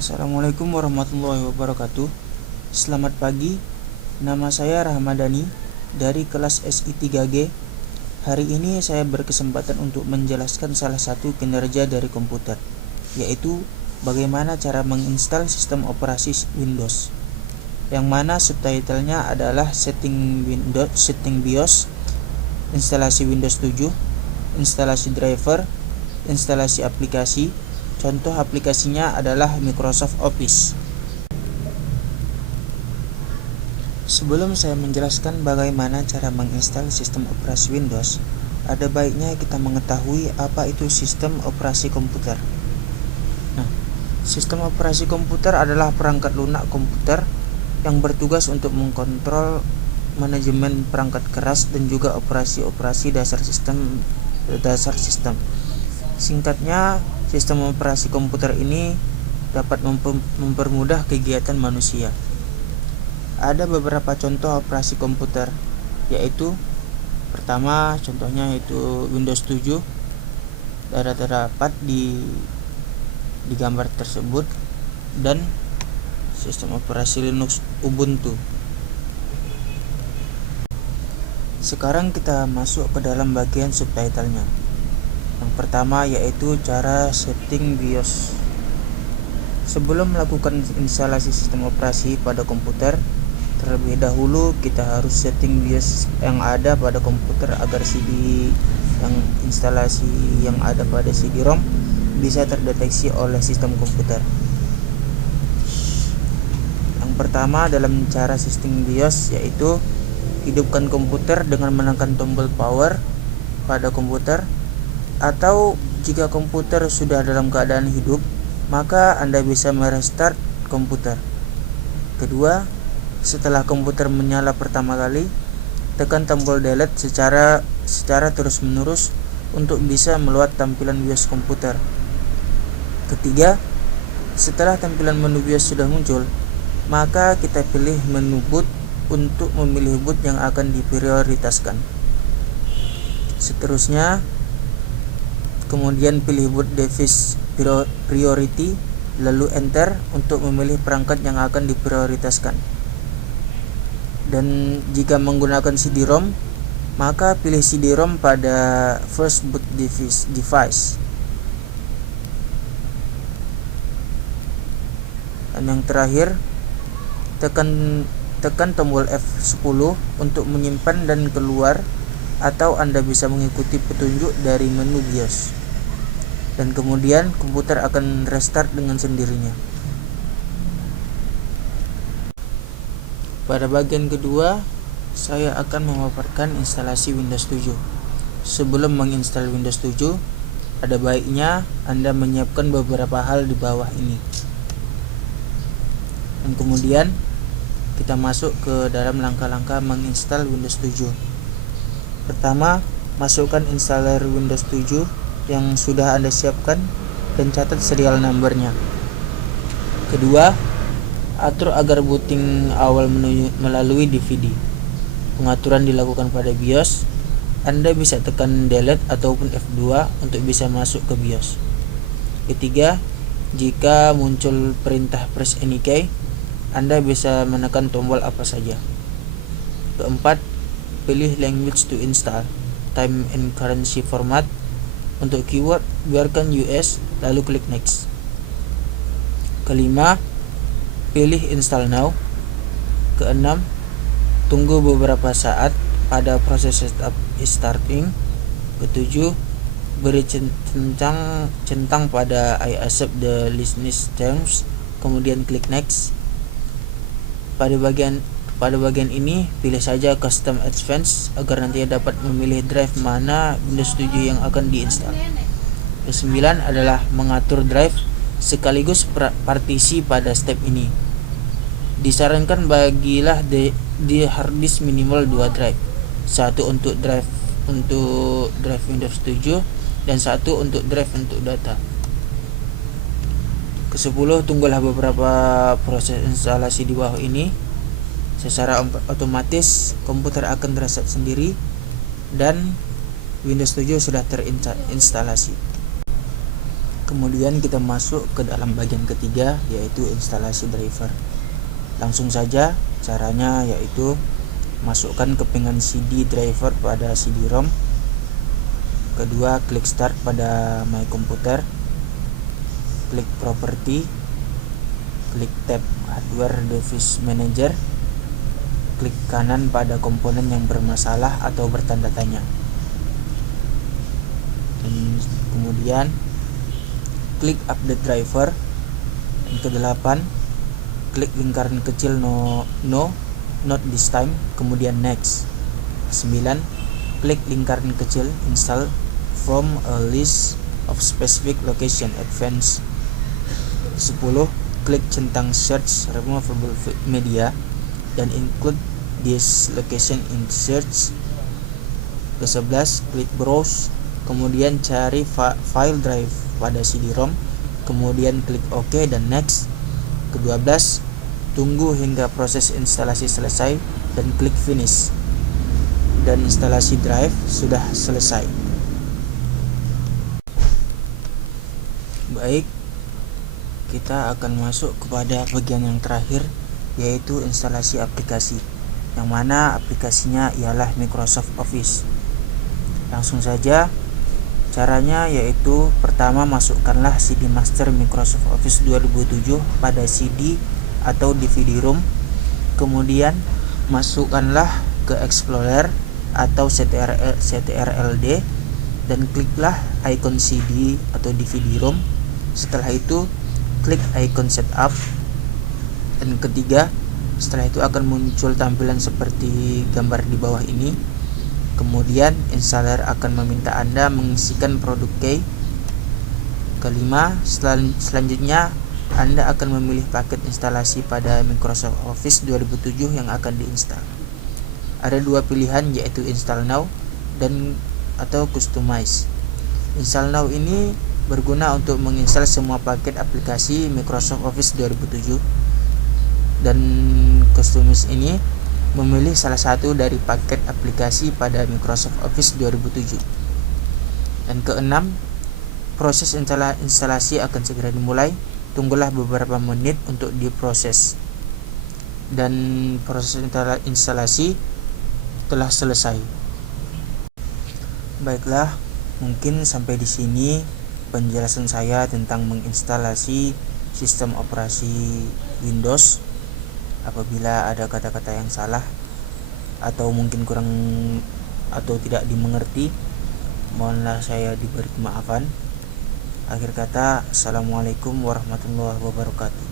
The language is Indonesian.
Assalamualaikum warahmatullahi wabarakatuh. Selamat pagi, nama saya Rahmadani dari kelas SI 3G. Hari ini saya berkesempatan untuk menjelaskan salah satu kinerja dari komputer, yaitu bagaimana cara menginstal sistem operasi Windows, yang mana subtitlenya adalah setting BIOS, instalasi Windows 7, instalasi driver, instalasi aplikasi. Contoh aplikasinya adalah Microsoft Office. Sebelum saya menjelaskan bagaimana cara menginstal sistem operasi Windows, ada baiknya kita mengetahui apa itu sistem operasi komputer. Sistem operasi komputer adalah perangkat lunak komputer yang bertugas untuk mengkontrol manajemen perangkat keras dan juga operasi-operasi dasar sistem. Singkatnya, sistem operasi komputer ini dapat mempermudah kegiatan manusia. Ada beberapa contoh operasi komputer, yaitu pertama contohnya yaitu Windows 7 terdapat di gambar tersebut, dan sistem operasi Linux Ubuntu. Sekarang kita masuk ke dalam bagian subtitlenya. Yang pertama yaitu cara setting BIOS. Sebelum melakukan instalasi sistem operasi pada komputer, terlebih dahulu kita harus setting BIOS yang ada pada komputer agar instalasi yang ada pada CD-ROM bisa terdeteksi oleh sistem komputer. Yang pertama dalam cara setting BIOS yaitu hidupkan komputer dengan menekan tombol power pada komputer, atau jika komputer sudah dalam keadaan hidup, maka Anda bisa merestart komputer. Kedua, setelah komputer menyala pertama kali, tekan tombol delete secara terus-menerus untuk bisa meluat tampilan BIOS komputer. Ketiga, setelah tampilan menu BIOS sudah muncul, maka kita pilih menu boot untuk memilih boot yang akan diprioritaskan. Seterusnya, kemudian pilih boot device priority, lalu enter untuk memilih perangkat yang akan diprioritaskan. Dan jika menggunakan CD-ROM, maka pilih CD-ROM pada first boot device. Dan yang terakhir, tekan tombol F10 untuk menyimpan dan keluar, atau Anda bisa mengikuti petunjuk dari menu BIOS. Dan kemudian komputer akan restart dengan sendirinya. Pada bagian kedua, saya akan memaparkan instalasi Windows 7. Sebelum menginstal Windows 7, ada baiknya Anda menyiapkan beberapa hal di bawah ini. Dan kemudian kita masuk ke dalam langkah-langkah menginstal Windows 7. Pertama, masukkan installer Windows 7 yang sudah Anda siapkan dan catat serial numbernya. Kedua, atur agar booting awal melalui DVD. Pengaturan dilakukan pada BIOS. Anda bisa tekan delete ataupun F2 untuk bisa masuk ke BIOS. Ketiga, jika muncul perintah press any key, Anda bisa menekan tombol apa saja. Keempat, pilih language to install, time and currency format. Untuk keyword, biarkan US, lalu klik next. Kelima, pilih install now. Keenam, tunggu beberapa saat pada proses setup starting. Ketujuh, beri centang pada I accept the license terms, kemudian klik next. Pada bagian ini, pilih saja Custom Advanced agar nanti dapat memilih drive mana Windows 7 yang akan diinstal. Kesembilan adalah mengatur drive sekaligus partisi pada step ini. Disarankan bagilah di hard disk minimal 2 drive. Satu untuk drive Windows 7 dan satu untuk drive untuk data. Ke-10, tunggulah beberapa proses instalasi di bawah ini. Secara otomatis komputer akan reset sendiri dan Windows 7 sudah terinstalasi. Kemudian kita masuk ke dalam bagian ketiga, yaitu instalasi driver. Langsung saja caranya, yaitu masukkan kepingan CD driver pada CD-ROM. Kedua, klik start pada My Computer, klik property, klik tab hardware device manager, klik kanan pada komponen yang bermasalah atau bertanda tanya, dan kemudian klik update driver. Dan ke-8, klik lingkaran kecil no not this time, kemudian next. 9, klik lingkaran kecil install from a list of specific location advanced. 10, klik centang search removable media dan include this location in search. Ke-11, klik browse, kemudian cari file drive pada CD-ROM, kemudian klik OK dan next. Ke-12, tunggu hingga proses instalasi selesai dan klik finish. Dan instalasi drive sudah selesai. Baik, kita akan masuk kepada bagian yang terakhir, yaitu instalasi aplikasi, yang mana aplikasinya ialah Microsoft Office. Langsung saja caranya, yaitu pertama masukkanlah CD master Microsoft Office 2007 pada CD atau DVD-ROM. Kemudian masukkanlah ke Explorer atau CTRL-D dan kliklah icon CD atau DVD-ROM. Setelah itu klik icon setup. Dan ketiga, setelah itu akan muncul tampilan seperti gambar di bawah ini. Kemudian installer akan meminta Anda mengisikan produk key. Kelima, selanjutnya Anda akan memilih paket instalasi pada Microsoft Office 2007 yang akan diinstal. Ada dua pilihan, yaitu install now dan atau customize. Install now ini berguna untuk menginstal semua paket aplikasi Microsoft Office 2007, dan customize ini memilih salah satu dari paket aplikasi pada Microsoft Office 2007. Dan keenam, proses instalasi akan segera dimulai. Tunggulah beberapa menit untuk diproses. Dan proses instalasi telah selesai. Baiklah, mungkin sampai di sini penjelasan saya tentang menginstalasi sistem operasi Windows. Apabila ada kata-kata yang salah atau mungkin kurang atau tidak dimengerti, mohonlah saya diberi kemaafan. Akhir kata, assalamualaikum warahmatullahi wabarakatuh.